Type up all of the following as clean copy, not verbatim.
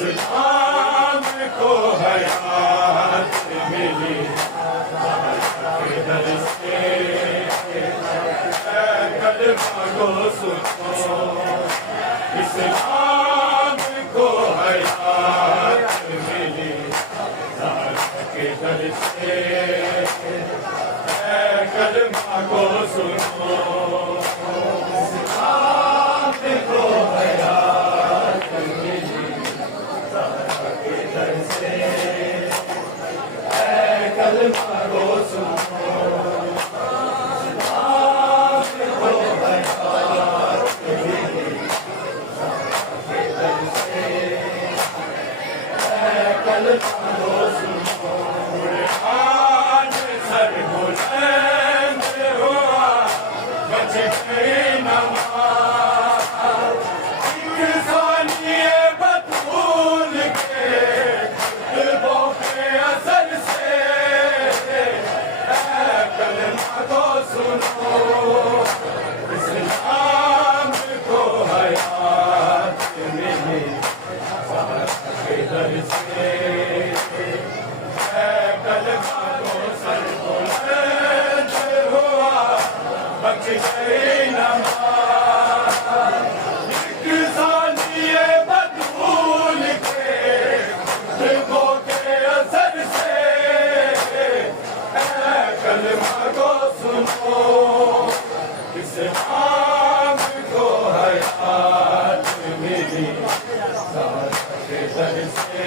इस्लाम को हयात मिली दर से, कलमा को सुनो। इस्लाम को हयात मिली दर से, कलमा को सुनो। इस्लाम को हयात मिली दर से, कलमा को सुनो। आज सर बुलंद हुआ बच गई नमाज, इंसानिये बतूल के दिलों के असर से, कलमा को सुनो। इस्लाम को हयात मिली दर से, कलमा को सर बुलंद हुआ बच गई नमाज, इंसानिये बतूल के दिलों के असर से, कलमा को सुनो। इस्लाम को हयात मिली दर से,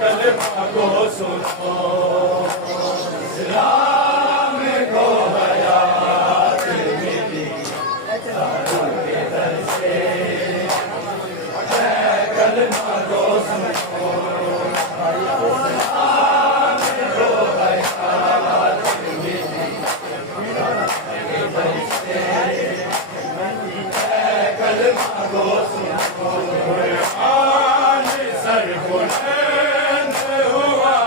कलमा को सुनो। इस्लाम को हयात मिली दर से, कलमा को सुनो। इस्लाम को हयात मिली दर से, कलमा को सुनो। आज सर बुलंद हुआ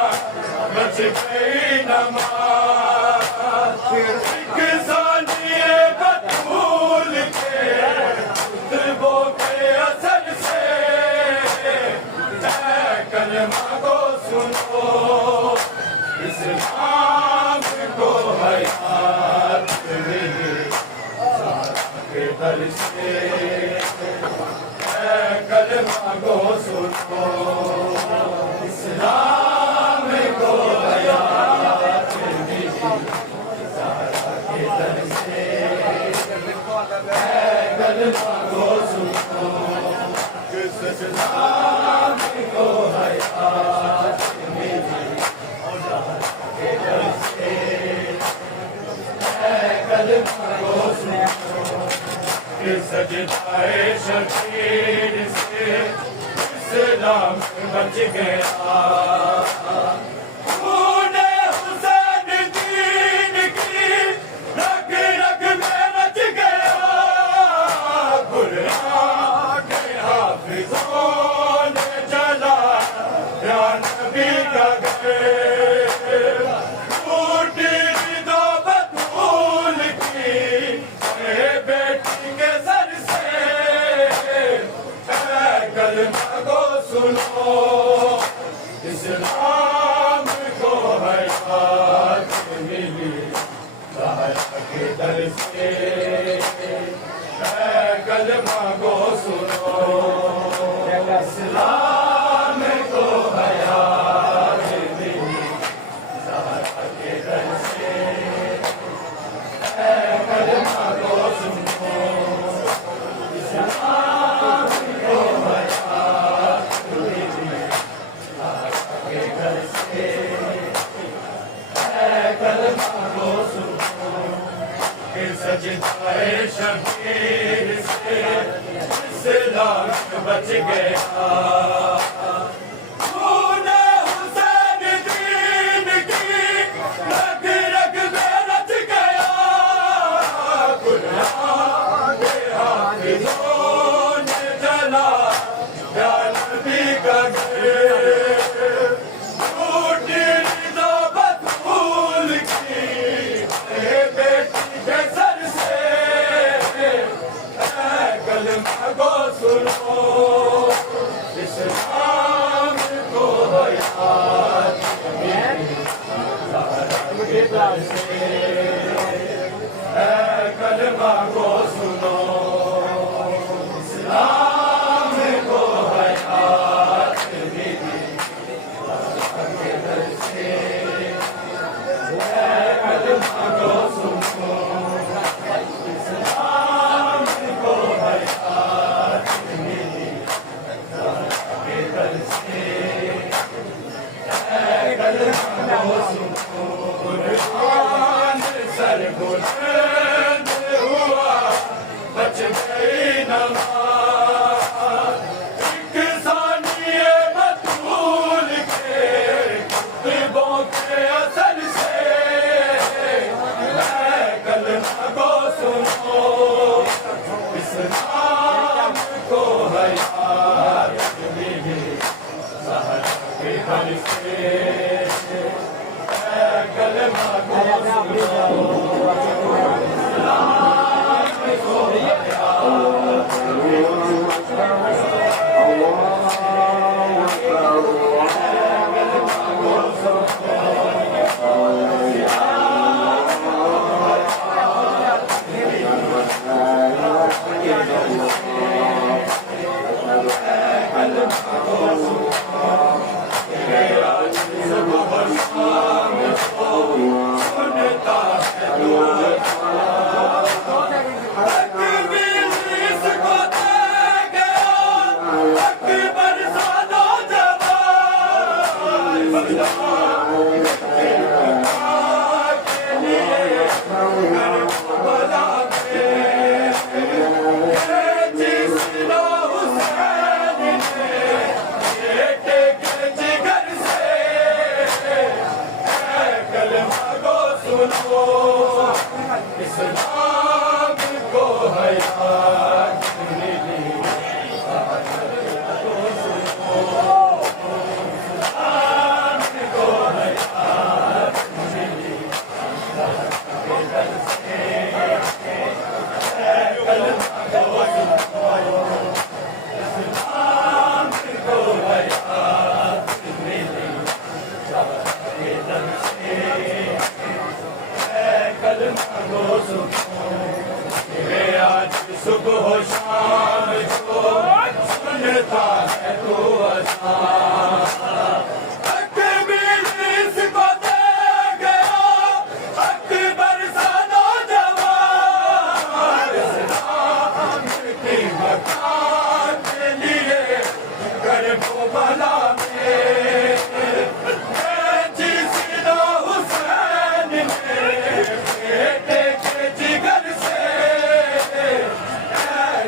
बच गई नमाज, इंसानिये बतूल के दिलों के असर से, कलमा को सुनो। इस्लाम को हयात मिली दर से, कलमा को सुनो। इस्लाम को हयात मिली दर से, कलमा को सुनो। इस्लाम को हयात मिली दर से, कलमा को सुनो। सजदाए शबीर से इस्लाम बच गया, खूने हुसैन दीन की रग रग में रच गया, कुरान के हाफिजों ने जला या नबी का घर, टूटी रिदा बतूल की बेटी के सर से, कलमा को सुनो। इस्लाम को हयात मिली दर से, कलमा को सुनो। इस्लाम को हयात मिली दर से, कलमा को सुनो। इस्लाम को हयात मिली दर से, कलमा को सुनो। सजदाए शबीर से इस्लाम बच गया, खूने हुसैन दीन की रग रग में रच गया, कुरान के हाफिजों ने जला या नबी का घर, टूटी रिदा बतूल की बेटी के सर से, कलमा को सुनो। कलमा को सुनो इस्लाम को हयात मिली के दर से कलमा को सुनो इस्लाम को हयात मिली के दर से कलमा को सुनो कुरान सर बुलंद हुआ बच गई नमाज एक सानिए बतूल के खुतबों के असर से कलमा को सुनो इस्लाम को हयात मिली सहर के घर से कलमा को इस्लाम को हयात मिली इस्लाम को हयात मिली कलमा को सुनो इस्लाम को हयात मिली कलमा को सुनो आज सुबह शाम को सुनता है तू अज़ान अकबर इसको दे गया अकबर सा नौजवान इस्लाम की मकान के लिए करबो भला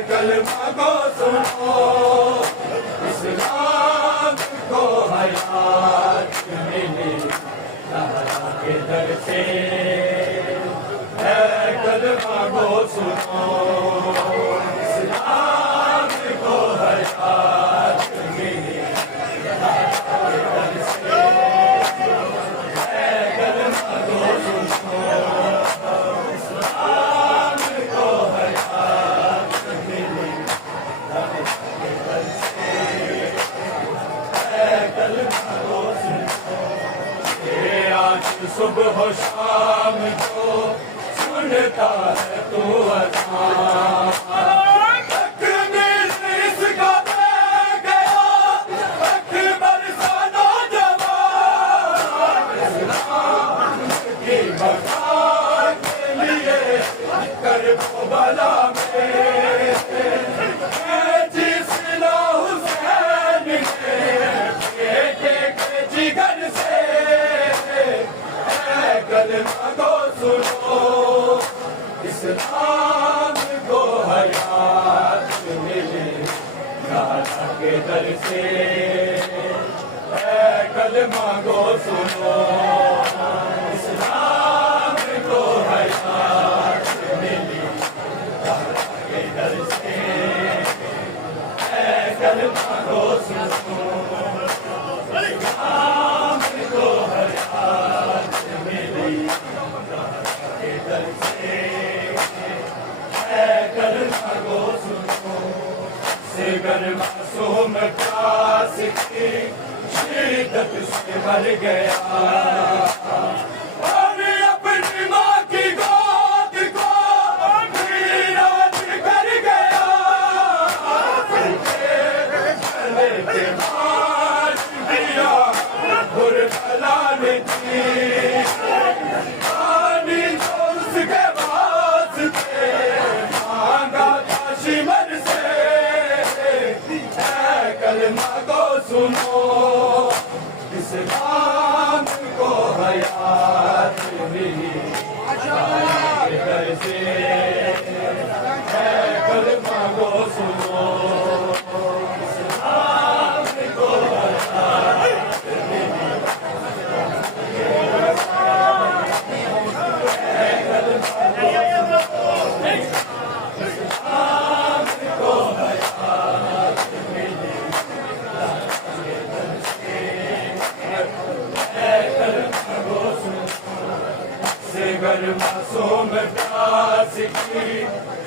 कलमा को सुनो इस्लाम को हयात मिली सहरा के दर से कलमा को सुनो इस्लाम को हयात मिली सहरा के दर से कलमा को सुनो इस्लाम को हयात आज सुबह शाम को सुनता है तू अज़ान अकबर इसको दे गया अकबर सा नौजवान इस्लाम की मकान के लिए करबो भला कलमा को सुनो इस्लाम को हयात मिली दाता के दर से कलमा को सुनो इस्लाम को हयात मिली दाता के दर से कलमा को सुनो इस्लाम को हयात मिली के दर से कलमा को सुनो सिगर मासूम प्यास की शिद्दत से मर गया और अब हयात मिली के दर से है कलमा को सुनो इस्लाम को हयात मिली है कलमा को हयात मिली गर मासूम प्यास की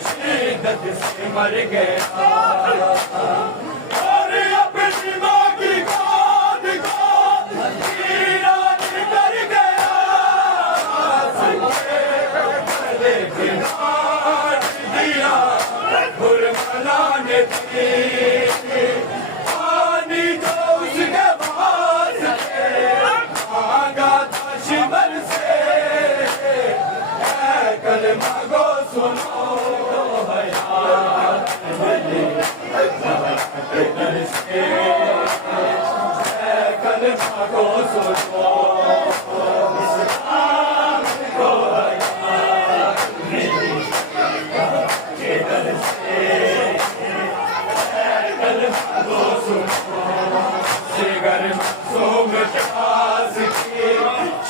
शिद्दत से मर गया और अपनी माँ की गोद को वीरान कर गया गले पे मार दिया गुरमला ने थी पानी जो उसके वास्ते मांगा था शिवर से कलमा को सुनो हयात मिली के दर से कलमा को सुनो इस्लाम को हयात मिली के दर से कलमा को सुनो जिगर मासूम प्यास की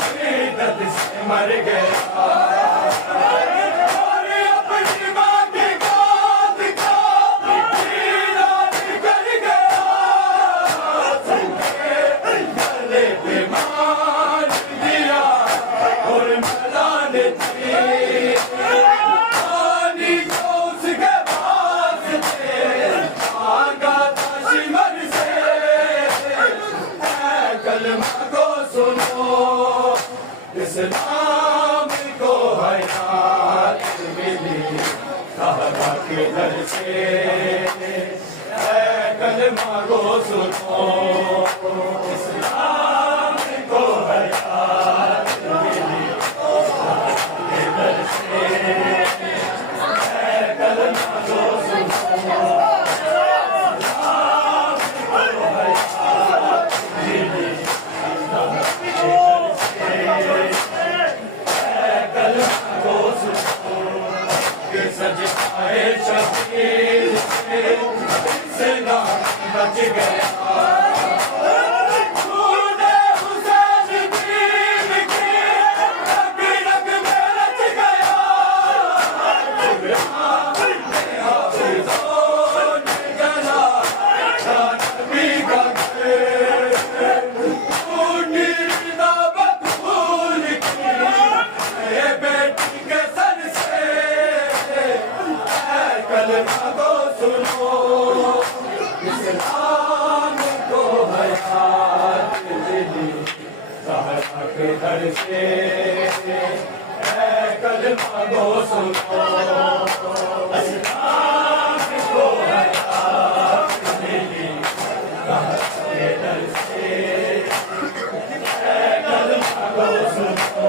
शिद्दत से मर गया इस्लाम को हयात मिली कहबा के दर से है कलमा को सुनो इस्लाम को हयात मिली के दर से है कलमा को सुनो इस्लाम को हयात मिली सजाए शबीर से नाम बच गया तूने हुसैन दीन की रग रग में रच गया हाफिज़ों ने गला नबी का नीरदा बतूल की बेटी के सर से कलमा को सुनो इस्लाम को हयात मिली कहबा के दर से है कलमा को सुनो इस्लाम को हयात मिली कहबा के दर से है कलमा को सुनो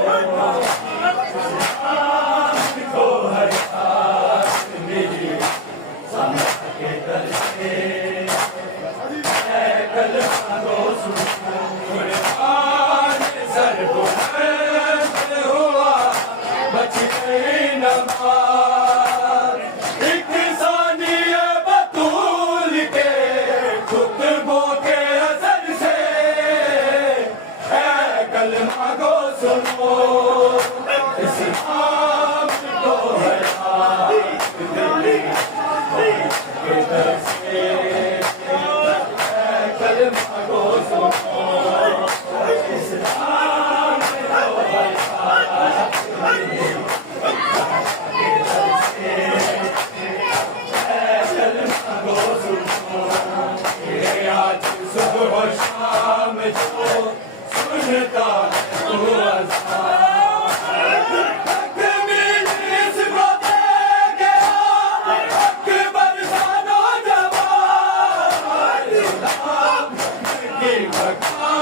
इस्लाम को हयात मिली के दर से है कलमा को सुनो कुर्बान सर बुलंद हुआ बच गई नमाज एक सानिया बतूल के खुतबों के असर से है कलमा को सुनो इस्लाम को हयात मिली के दर से है कलमा को सुनो इस्लाम को हयात मिली के दर से है कलमा को सुनो ये आज सुबह शाम जो सुनता है तू अज़ान तकमील को दे गया अकबर सा नौजवान इस्लाम की बका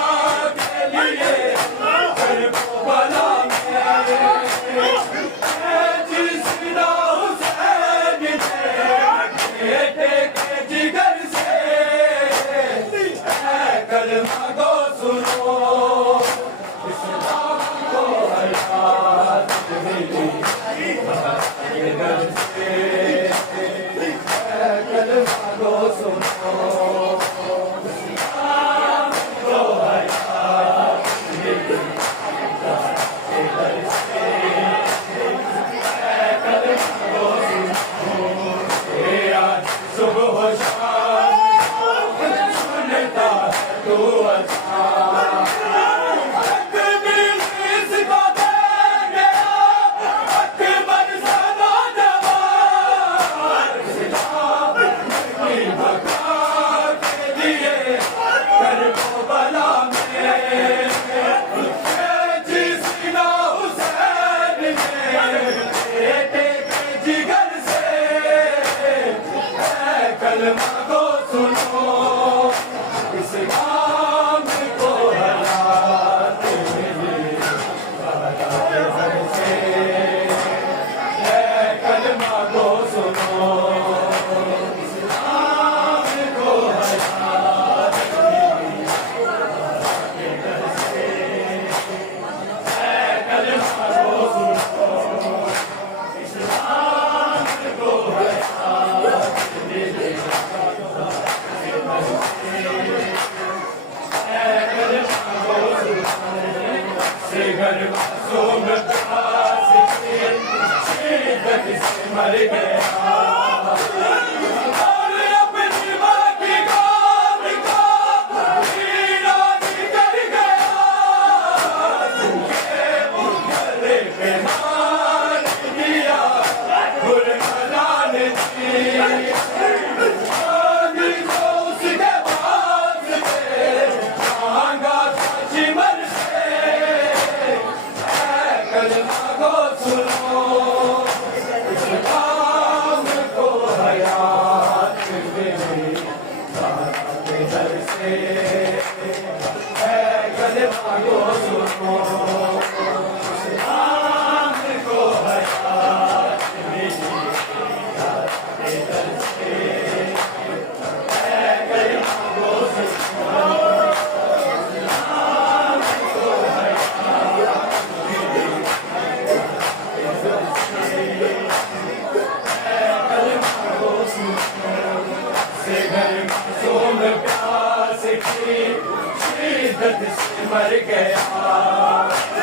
के लिए करबला में जिसना हुसैन ने बेटे के जिगर से है कलमा को सुनो इस्लाम कलमा को सुनो इस काम को हराते से कलमा को सुनो इस काम को हराते कलमा को सुनो इस काम को घर सोम प्यास के शिद्दत से मर गया और अपनी माँ की कौम को वीरान कर गया तुझे गले पे मार दिया गुरबला ने दी आंधी को उसके पास से मांगा था चिमर से कलमा को सुनो इस काम को हयात दे के दर से कलमा को सुनो इस काम को हयात दे के दर से कलमा को सुनो सोम प्यास की शिद्दत से मर गया